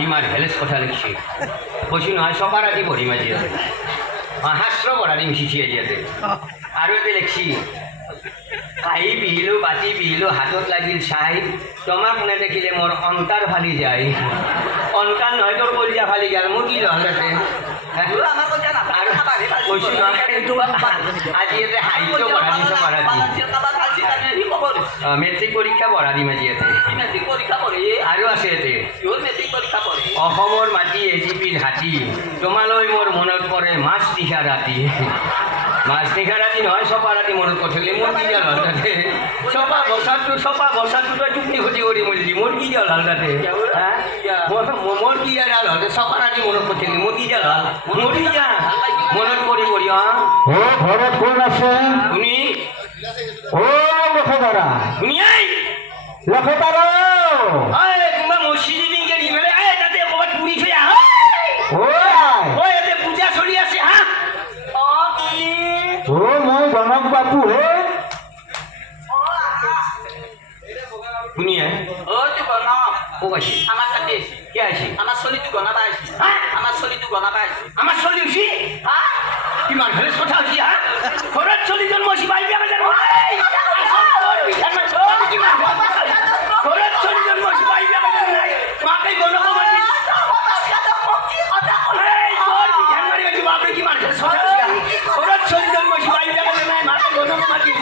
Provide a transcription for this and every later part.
হিমাৰ হেলেস কথা লিখছি বসি নহয় সবাৰ আগে ভৰি মাঝি আছে হাস্ৰ বড়াৰি মিশিয়ে দিয়াতে আৰু এতে লিখছি কাহি বিহিলো বাতি বিহিলো হাতত লাগিল চাই তোমাক কোনে দেখিলে মোৰ অন্তাৰ ফালি যায় অন্তাৰ নহয় তোৰ কলিজা ফালি গেল মোৰ কি ৰহল তাতে কৈছো আজি ইয়াতে সাহিত্য পঢ়া দিছ মেট্ৰিক পৰীক্ষা পঢ়া দিম আজি ইয়াতে আৰু আছে ইয়াতে অসমৰ মাটি এজিপিৰ হাতী তোমালৈ মোৰ মনত পৰে মাছ নিশা ৰাতি মাছ নিশা ৰাতি নহয় চপা ৰাতি মনত পঠিয়ালি মোৰ কি জাল হ'ল তাতে চপা বছৰটো তই টুপনি ক্ষতি কৰি মৰিলি মোৰ কি জাল হ'ল তাতে মোৰ কি জাল হ'ল চপা ৰাতি মনত পঠিয়ালি মোৰ কি জাল হ'ল মোৰ কি জাল মনত কৰি ঘৰত কোন আছে শুনি লক্ষদাৰা শুনি লক্ষদাৰা কোনোবা মছজিদ নিকে দি মেলে তাতে ক'ৰবাত পুৰি থৈ আহ ইয়াতে পূজা চলি আছে হা মই জনক বাপু হে শুনি ক'ত আছে আমার কাছে কি আছে আমার চলিটো গনা পাইছে আমার চলিটো গনা পাইছে আমার চলি উঠি কিমান হেলেছ কথা উঠি হা ঘৰত চলিজন মচি পাই যাব জানো ঘৰত চলিজন মচি পাই যাব জানো নাই মাকে গণক বাপৰে কিমান হেলেছ কথা উঠি ঘৰত চলিজন মচি পাই যাব জানো নাই মাকে গণক মাতি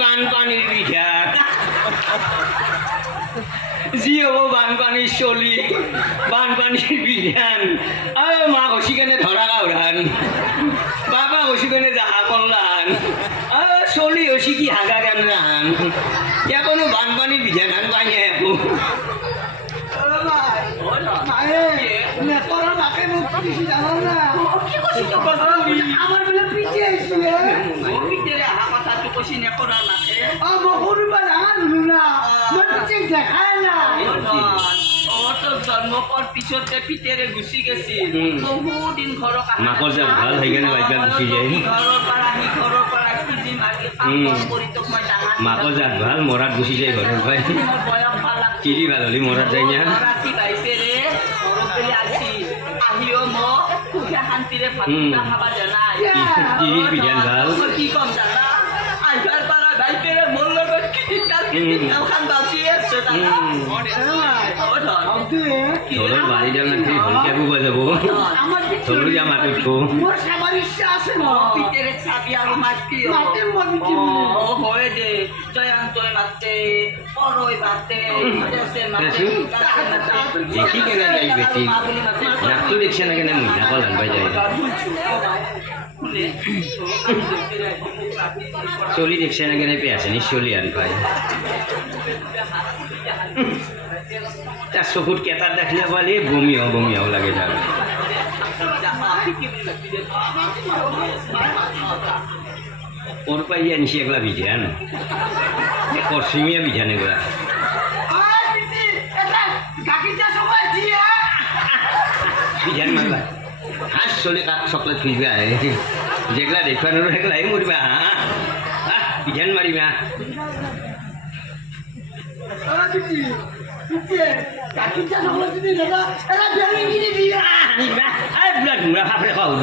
বানপানীৰ বিঘা যি হ'ব বানপানীৰ চলি বানপানীৰ বিধান মা ঘচি কেনে ধৰা গাওধান বাবা ঘচি কেনে জাহা কল্লাহান চলি হচি কি হাগা কেন্দ্ৰাহান এতিয়া কোনো বানপানীৰ বিধান হান পাই নাই একো আমাৰ বলে পিছিয়ে আইছিলে জন্মৰ পিছতে পিতেৰে গুচি গৈছিল বহুদিন ঘৰক মাকৰ জাত ভাল সেইকাৰণে বাইকা গুচি যায় ঘৰৰ পৰা খুজি মাগি কাম কৰি তোক মই ডাঙৰ মাকৰ জাত ভাল মৰাত গুচি যায় ঘৰৰ পৰাই বয়স পালা কিৰি ভাল হ'লি মৰাত যায় না ৰাতি বাইপেৰে ঘৰতে আজি আহিও মোক সুখে শান্তিৰে ভাত খাবা জানাই কিৰিৰ বিধান ভাল কি কম জানা আহিবাৰ পৰা বাইপেৰে মোৰ লগত কিতাল খান বাচি আছে তোলৰ বাৰী যাম নাকি ভলকে বুবা যাব তোলৰ যাম আটুত মোৰ চাবাৰ ইচ্ছা আছে ন পিতেৰে চাবি আৰু মাতি হয় দে জয়ন্তই মাতে পৰৈ মাতে দেখি কেনে যাই বেটি নাকটো দেখছে না কেনে মহিলা কল হান পাই যায় চলি দেখছে না কেনে পেয়ে আছে নি চলি হান পায় তার চকুত কেটার দেখলে বলে বমিও লাগে যাবে ওর পাই আনছি এগুলা বিধান পশ্চিমীয়া বিধান এগুলা বিধান মারবা হাঁস চলে কাক চকলেট খুঁজবে যেগুলা দেখবা নোর সেগুলাই মরিবা বিধান মারিবা বুঢ়া ধুমৰা ভাপৰে খাওঁ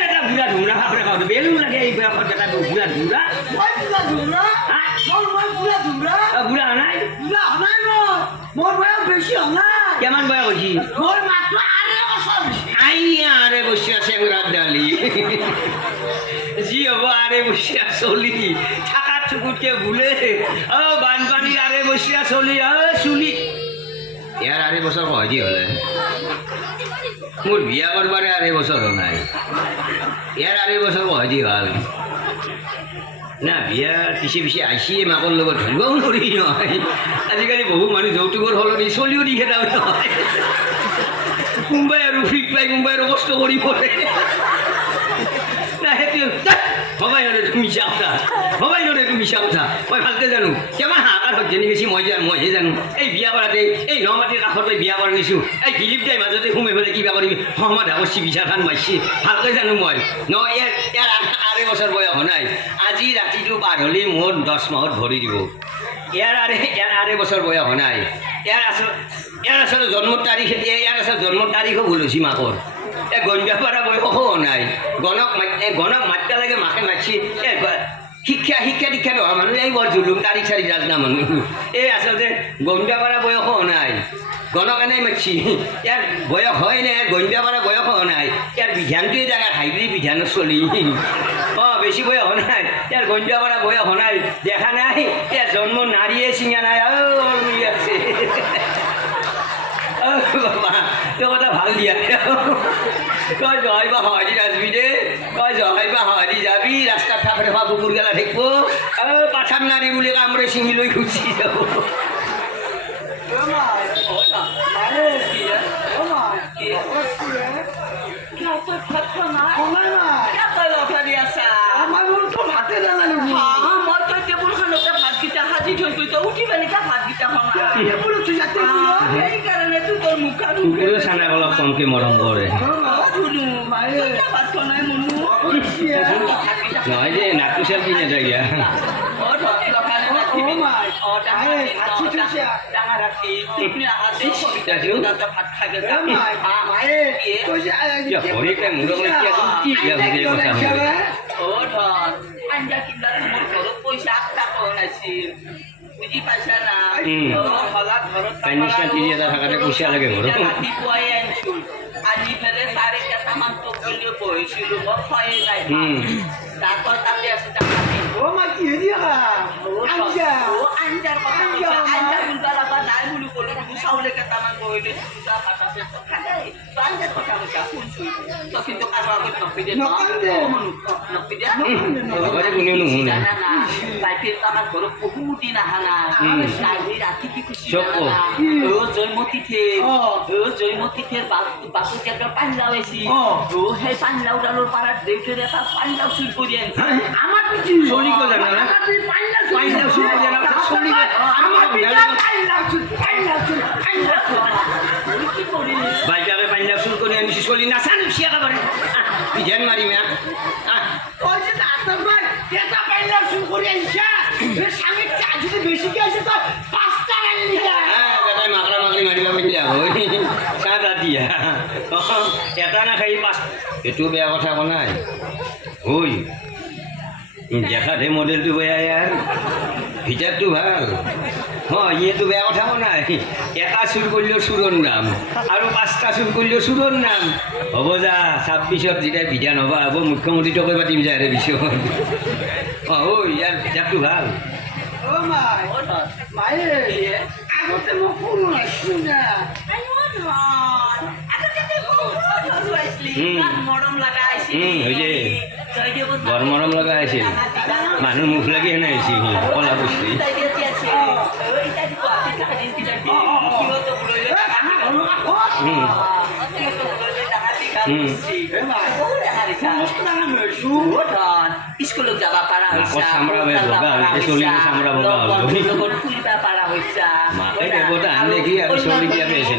বেটা বুঢ়া ধুমৰা ভাপৰে খাওঁ বেলুন লাগে এই বয়সত বেটা বুঢ়া ধুমৰা বুঢ়া নাই মোৰ বয়স বেছি হোৱা নাই কেমান বয়স হৈছে মোৰ মাত্ৰ 8 বছৰ চেংৰাত ডালি যি হ'ব 8 বছৰ চলি থাকাত চুকুতকে ভুলে বানপানী আৰে বছিয়া চলি চুলি ইয়াৰ আঢ়ৈ বছৰ হয় দি হ'লে মোৰ বিয়া কৰবাৰে আঢ়ৈ বছৰ হোৱা নাই ইয়াৰ আঢ়ৈ বছৰ হয় দি হ'ল না বিয়া পিছে পিছে আহিছিয়ে মাকৰ লগত ধৰিবও নোৱাৰি নহয় আজিকালি বহু মানুহ যৌতুকৰ সলনি চলিও দি খেদাও নহয় কোনোবাই আৰু ফিট পাই কোনোবাই আৰু কষ্ট কৰি পৰে না সেইটো হবাই নৰে তুমি মিছা কথা হবাই নৰে তুমি মিছা কথা মই ভালকে জানো কিমান হাহাকাৰ হৈ যেনি গৈছি মইহে জানো এই বিয়া কৰাতে এই ন মাটিৰ কাষত মই বিয়া কৰা গৈছোঁ এই দিলীপ দাই মাজতে সোমাই পেলাই কিবা কৰিবি সমাধা কৰিছি বিচাৰখান মাৰিছি ভালকৈ জানো মই ন ইয়াৰ আঢ়ৈ বছৰ বয়স হোৱা নাই আজি ৰাতিটো পাৰ হ'লে মোৰ 10 মাহত ভৰি দিব ইয়াৰ আঢ়ৈ বছৰ বয়স হোৱা নাই ইয়াৰ আচলতে জন্মৰ তাৰিখ ইয়াৰ আচলতে জন্মৰ তাৰিখো ভুল হৈছে মাকৰ গঞ্জা পাৰা বয়সো হোৱা নাই গণক মাতবা লাগে মাকে মাতছি শিক্ষা দীক্ষা নহয় মানুহ এই বৰ জুলুম তাৰিখ চাৰিখ নাজনা মানুহ এই আচলতে গঞ্জা পাৰা বয়সো হোৱা নাই গণক এনেই মাতছি ইয়াৰ বয়স হয় নাই গঞ্জা পাৰা বয়স হোৱা নাই ইয়াৰ বিধানটোৱে ডাঙৰ হাইব্ৰিড বিধানত চলি বেছি বয়স হোৱা নাই ইয়াৰ গঞ্জা পাৰা বয়স হোৱা নাই দেখা নাই ইয়াৰ জন্ম নাৰীয়ে চিঙা নাই আছে বাবা তোৰ কথা ভাল দিয়া তই জহাই বা সহায় দি নাযাবি দে তই জহাই বা সহায় দি যাবি ৰাস্তাত থাপে থাপা কুকুৰ গেলা থাকিব পাঠাম নাৰী বুলি কামৰে ছিঙি লৈ গুচি যাব কুকুৰে চানাক অলপ কমকৈ মৰম কৰে নহয় যে নাকটো চেল কিনে থাকিয়া বুজি পাইছা না নিচিনা 30,000 টাকাতে পইচা লাগে ঘৰত ৰাতিপুৱাই আনিছোঁ আনি পেলাই চাৰে কেইটামান টকিলেও বহিছিলোঁ মই খোৱাই নাই দাঁতৰ তাতে আছে আঞ্জাৰ কথা আঞ্জা কোনটা লগা নাই বুলি ক'লো চাউলে কেইটামান বহিলে ভাত আছে আঞ্জাৰ কথা কৈছা শুনছোঁ তই কিন্তু কাৰো আগত নকৰিদে নকৰিদে বাইকে আমাৰ ঘৰত বহুত দিন অহা নাই ৰাতি কি খুচি জয়মতীথেৰ বাছু কেইটা পানীলাও আহিছে সেই পানীলাওডালৰ পাৰাত দেউতাৰে এটা পানীলাও চুৰ কৰি আনিছে আমাৰ চলিব জানা পানীলাও চুৰ কৰি আনা চলিব বাইকাৰে পানীলাও চুৰ কৰি আনিছে চলি নাচানো চিয়া কাবাৰে বিধান মাৰিম এটা নাখাই পাঁচ এইটো বেয়া কথা কোৱা নাই ঐ দেখাতহে মডেলটো বেয়া ইয়াৰ ভিতৰটো ভাল ইয়েতো বেয়া কথা কোৱা নাই এটা চুৰ কৰিলেও চোৰৰ নাম আৰু 5টা চুৰ কৰিলেও চোৰৰ নাম হ'ব যা 26ত যেতিয়া বিধান হ'ব হ'ব মুখ্যমন্ত্ৰীটো কৈ পাতিম যায় পিছত ঐ ইয়াৰ ভিতৰটো ভাল আগতে মই কোনো নাছিলো না বৰ মৰম লগা আছিল মানুহ মুখ লাগি হেনে হৈছে কলা বস্তু স্কুলত যাব পাৰা হৈছে দেৱতা আন দেখি আৰু চলি দিয়া পেছে